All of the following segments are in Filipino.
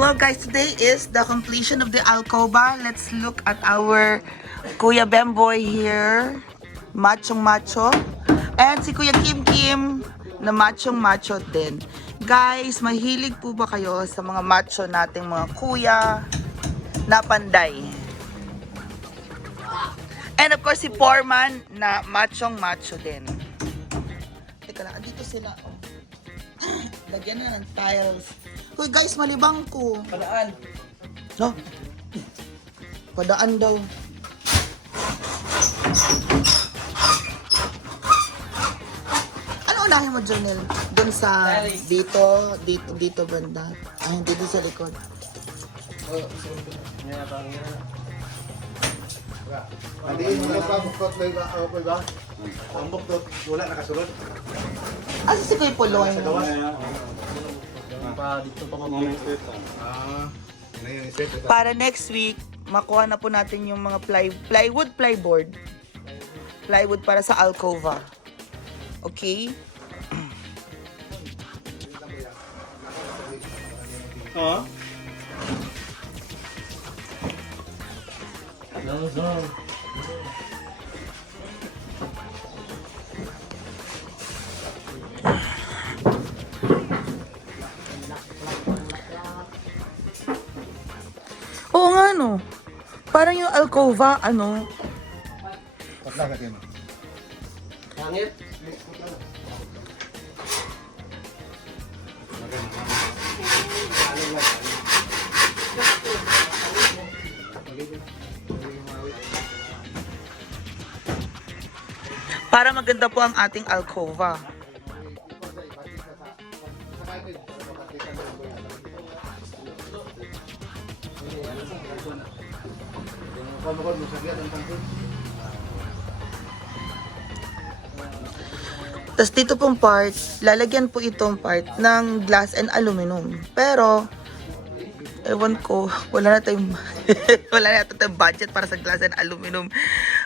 Hello guys, today is the completion of the alcoba. Let's look at our Kuya Bemboy here. Machong macho. And si Kuya Kim Kim na machong macho din. Guys, mahilig po ba kayo sa mga macho nating mga kuya na panday? And of course si Foreman na machong macho din. Teka lang, dito sila. Oh. Lagyan na ng tiles. Uy guys, malibang ko. Padaan. No? Padaan daw. Ano unahin mo, Jonel? Doon sa dito banda. Ay, dito sa likod. Hindi mo na pa bukot ba? Ang bukot wala nakasulod. Asa si Kuya Puloy? Dito pa mga Para next week, makuha na po natin yung mga plywood para sa alcova. Okay? Oo. Oo nga no. Parang yung alcova, ano, Patla ka din. Pangit. para maganda po ang ating alcova. Tapos dito pong part, lalagyan po itong part ng glass and aluminum. Pero, ewan ko, wala na tayong, wala na tayong budget para sa glass and aluminum.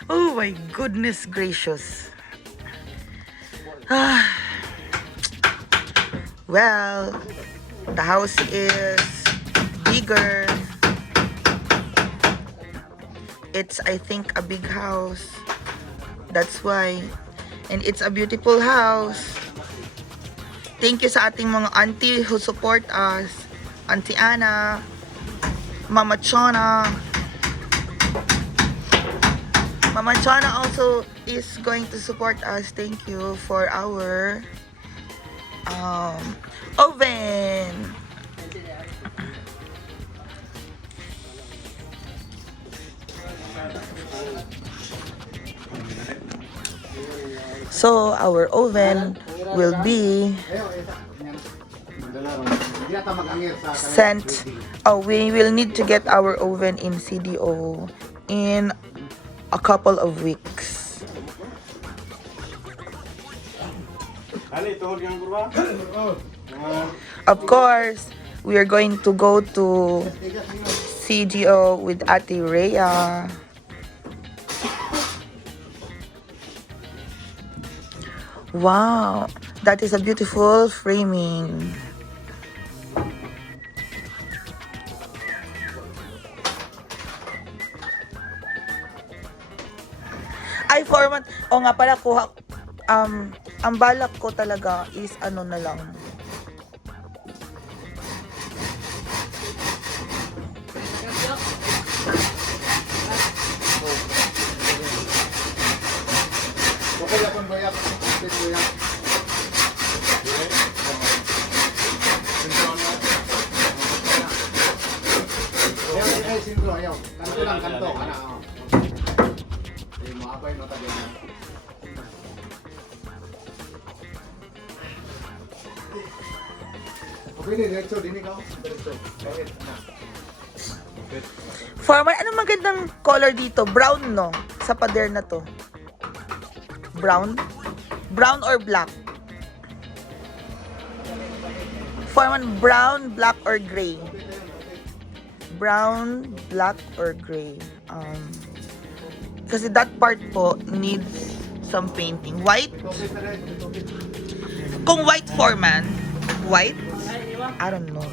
Oh my goodness gracious. Ah. Well, the house is bigger. It's, I think, a big house. That's why. And it's a beautiful house. Thank you sa ating mga auntie who support us. Auntie Anna, Mama Chona. Mama Chona also is going to support us. Thank you for our oven. So our oven will be sent. Oh, we will need to get our oven in CDO in a couple of weeks. Of course, we are going to go to CDO with Ate Rhea. Wow, that is a beautiful framing. Ay, format. O nga pala, kuha. Ang balak ko talaga is ano na lang. Okay na kung bayak. Sintro, ayaw. Kanto lang, kanto. Maabay, matagay na. Okay, diretso, din ikaw. Diretso. Format, anong magandang color dito? Brown, no? Sa pader na to. Brown? Brown or black? Foreman, brown, black, or gray? Brown, black, or gray? Kasi that part po needs some painting. White? Kung white, Foreman, white? I don't know.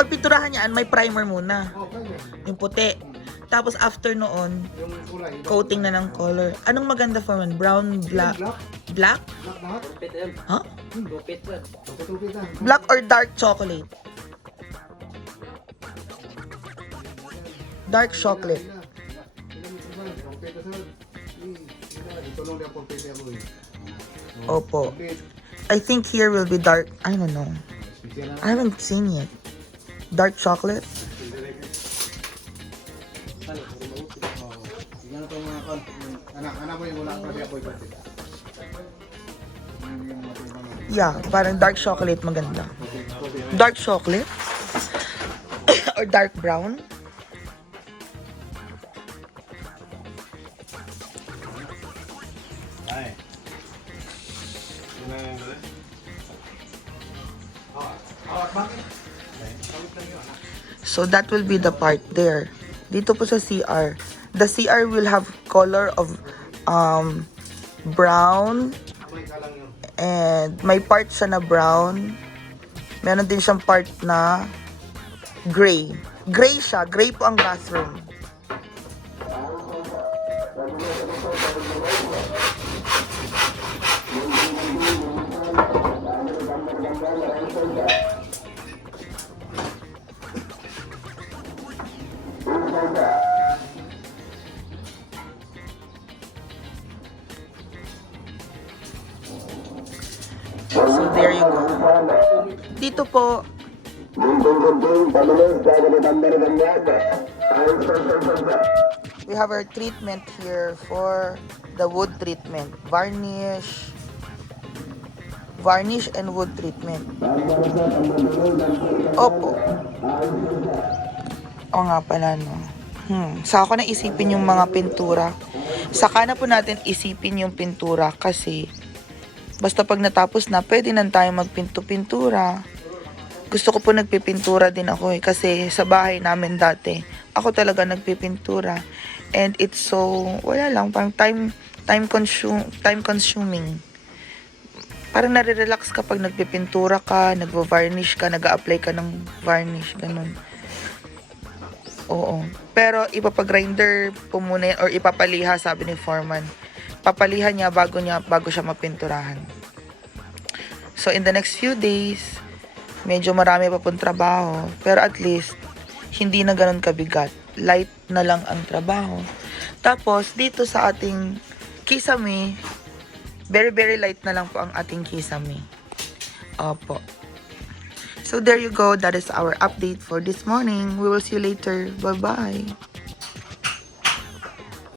pag pinturahan niyan, may primer muna. Oh, kaya. Yung puti. Tapos after noon, Yung kulay. coating na ng color. Anong maganda for man? Brown, black? Black. Black? Black lahat. Tupit yan. Huh? Tupit yan. Tupit na. Black or dark chocolate? Dark chocolate. Opo. I think here will be dark. I don't know. I haven't seen it. Dark chocolate? Anak mo yung wala pa di ako ipati. Yeah, parang dark chocolate maganda. Dark chocolate? Or dark brown? Ay. Bakit? So that will be the part there. Dito po sa CR. The CR will have color of brown Amoy ka lang yun. and may part siya na brown. Meron din siyang part na gray. Gray siya. Gray po ang bathroom. So there you go. Dito po, we have our treatment here for the wood treatment. Varnish and wood treatment. Opo. O nga pala, no. Saka ko na isipin yung mga pintura. Saka na po natin isipin yung pintura kasi basta pag natapos na, pwede na tayo magpinto-pintura. Gusto ko po nagpipintura din ako kasi sa bahay namin dati, ako talaga nagpipintura. And it's so, wala lang, parang time consuming. Parang nare-relax ka pag nagpipintura ka, nagvo-varnish ka, nag-a-apply ka ng varnish, ganun. Oo. Pero ipapag-grinder po muna yan, or ipapaliha, sabi ni foreman. Papalihan niya bago siya mapinturahan. So in the next few days, medyo marami pa pong trabaho, pero at least hindi na ganun kabigat. Light na lang ang trabaho. Tapos dito sa ating kisame, very very light na lang po ang ating kisame. Opo. So there you go. That is our update for this morning. We will see you later. Bye-bye.